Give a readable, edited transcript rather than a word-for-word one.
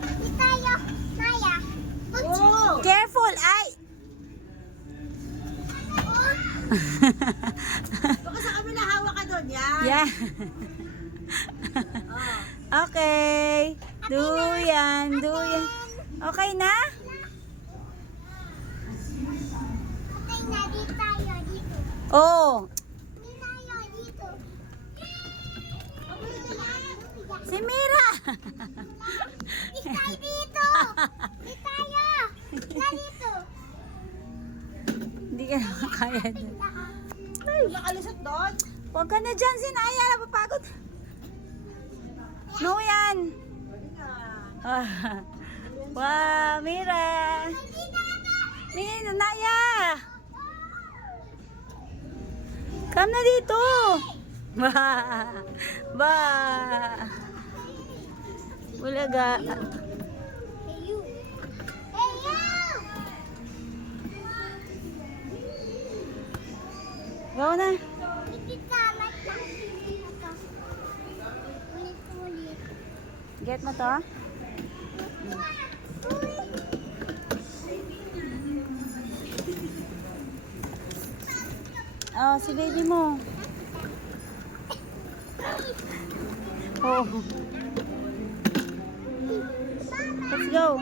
Di tayo. Naya. Oh! Careful! Ay! Baka sa kami nahawa ka doon, yan. Yeah. Oh. Okay. Do yan. Do yan. Okay na? Okay na, di tayo dito. Oh. Di tayo dito. Si Mira. Di tayo dito. Di tayo. Na dito. Hindi ka naman kaya dun. Nakalusot doon. Huwag ka na dyan, Sinaya. Napapagod. No yan. Ah. Wow, Mira. Mira, Naya. Come na dito. Ba. Ba. Bulaga. Hey you. Hey you. Go na. Ikikalat lang. Ito. Ulit-ulit. Get mo to? Oh, si baby mo. Oh. Let's go.